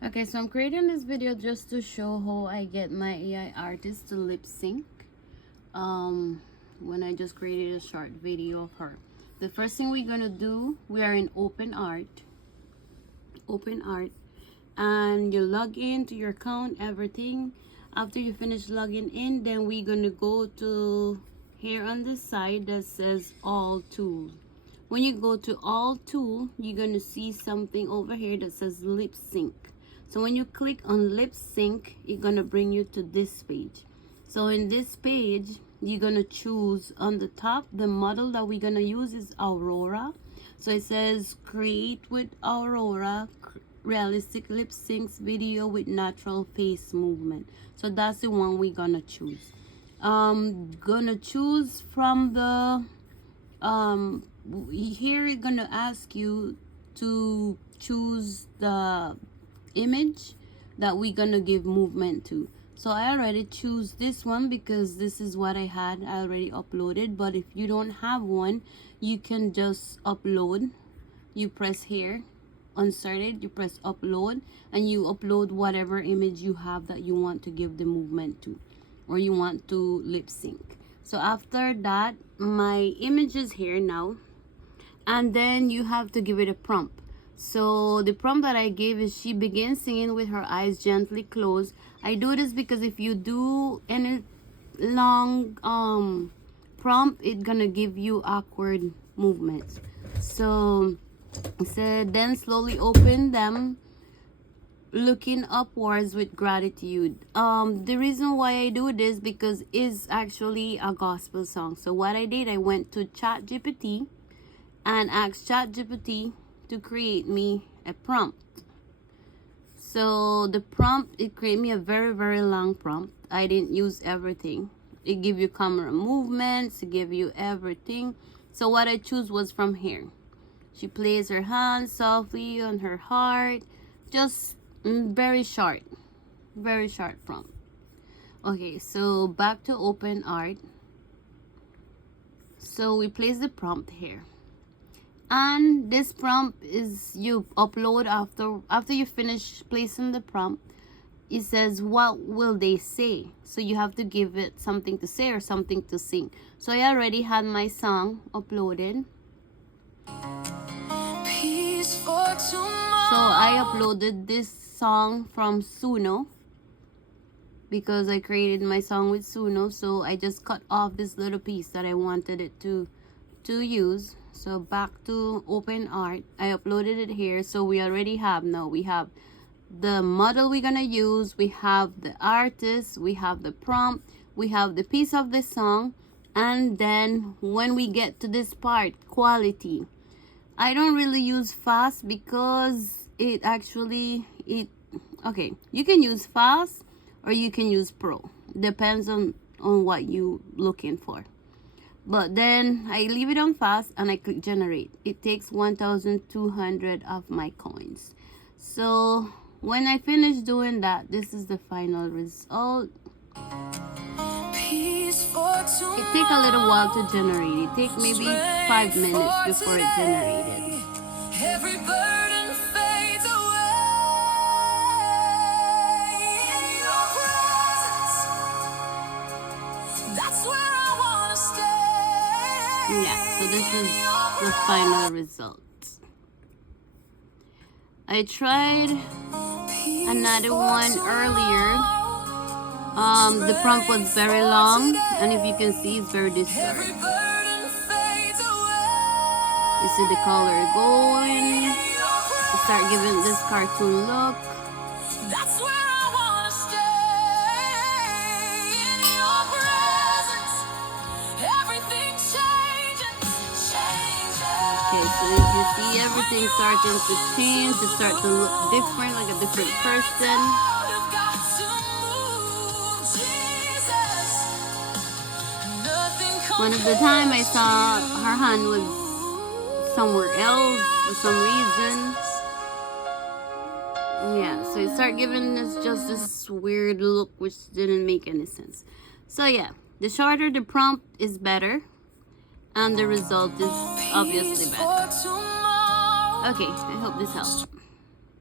Okay, so I'm creating this video just to show how I get my AI artist to lip sync. When I just created a short video of her. The first thing we're gonna do, we are in OpenArt, and you log in to your account, everything. After you finish logging in, then we're gonna go to here on the side that says all tools. When you go to all tool, you're gonna see something over here that says lip sync. So when you click on lip sync, it's gonna bring you to this page. So in this page, you're gonna choose on the top, the model that we're gonna use is Aurora. So it says create with Aurora, realistic lip syncs video with natural face movement. So that's the one we're gonna choose. Gonna choose from the here it's gonna ask you to choose the image that we're gonna give movement to. So I already choose this one because this is what I had already uploaded. But if you don't have one, you can just upload. You press here, insert it, you press upload, and you upload whatever image you have that you want to give the movement to, or you want to lip sync. So after that, my image is here now, and then you have to give it a prompt. So the prompt that I gave is she begins singing with her eyes gently closed. I do this because if you do any long prompt, it's gonna give you awkward movements. So it said then slowly open them, looking upwards with gratitude. The reason why I do this because it's actually a gospel song. So what I did, I went to ChatGPT and asked ChatGPT to create me a prompt. So the prompt, it created me a very long prompt. I didn't use everything. It give you camera movements, it give you everything. So what I choose was from here. She plays her hands softly on her heart. Just very short prompt. Okay, so back to OpenArt. So we place the prompt here, and this prompt is you upload after you finish placing the prompt. It says what will they say, so you have to give it something to say or something to sing. So I already had my song uploaded, so I uploaded this song from Suno because I created my song with Suno. So I just cut off this little piece that I wanted it to use. So back to OpenArt, I uploaded it here. So we already have, now we have the model we're gonna use, we have the artist, we have the prompt, we have the piece of the song, and then when we get to this part, quality, I don't really use fast because it actually, okay, you can use fast or you can use pro, depends on what you looking for. But then I leave it on fast and I click generate. It takes 1,200 of my coins. So when I finish doing that, this is the final result. It takes a little while to generate. It takes maybe 5 minutes before it generated. Every burden fades away. In your presence, that's where I wanna stay. Yeah, so this is the final result. I tried another one earlier. The prompt was very long, and if you can see, it's very distorted. You see the color going. You start giving this cartoon look. That's where I wanna stay. In your presence, everything changes. Okay, so you see everything starting to change, to start to look different, like a different person. One of the time I saw her hand was somewhere else for some reason. Yeah, so it started giving us just this weird look which didn't make any sense. So yeah, the shorter the prompt is better, and the result is obviously better. Okay, I hope this helps.